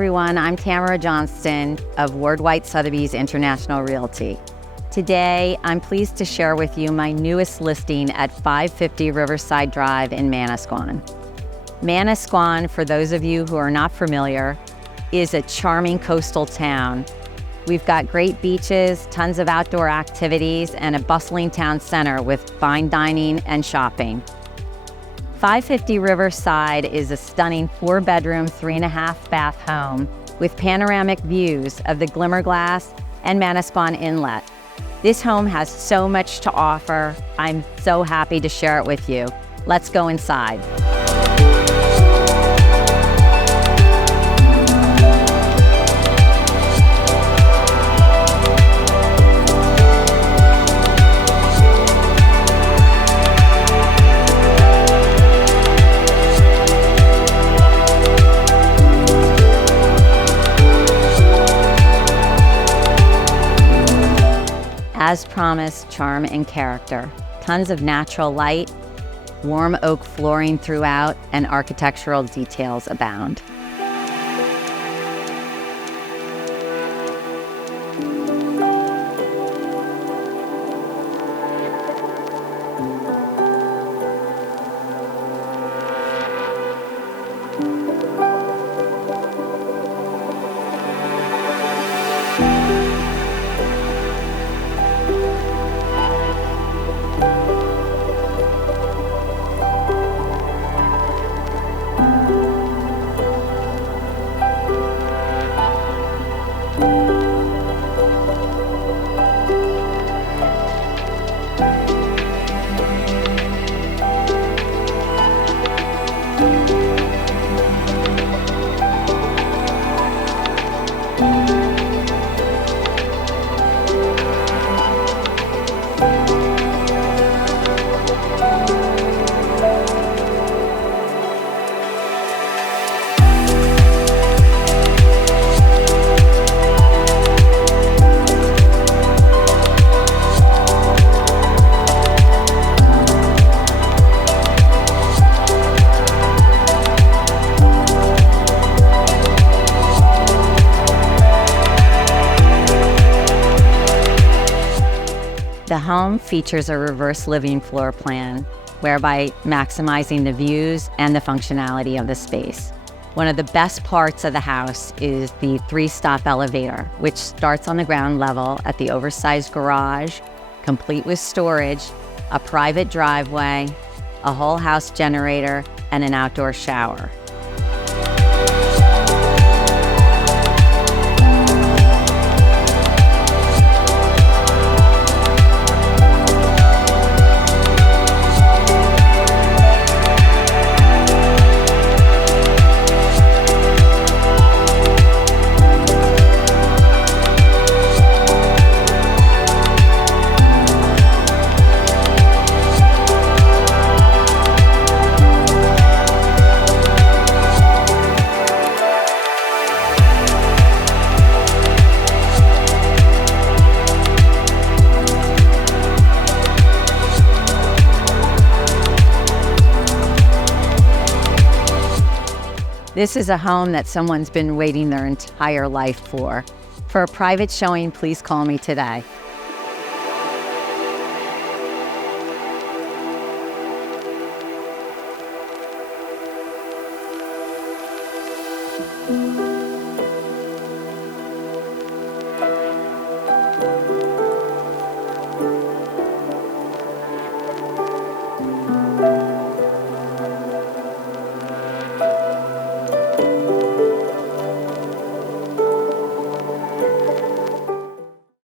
everyone. I'm Tamara Johnston of Ward White Sotheby's International Realty. Today, I'm pleased to share with you my newest listing at 550 Riverside Drive in Manasquan. Manasquan, for those of you who are not familiar, is a charming coastal town. We've got great beaches, tons of outdoor activities, and a bustling town center with fine dining and shopping. 550 Riverside is a stunning 4-bedroom, 3.5-bath home with panoramic views of the Glimmerglass and Manasquan Inlet. This home has so much to offer. I'm so happy to share it with you. Let's go inside. As promised, charm and character. Tons of natural light, warm oak flooring throughout, and architectural details abound. The home features a reverse living floor plan, whereby maximizing the views and the functionality of the space. One of the best parts of the house is the 3-stop elevator, which starts on the ground level at the oversized garage, complete with storage, a private driveway, a whole house generator, and an outdoor shower. This is a home that someone's been waiting their entire life for. For a private showing, please call me today.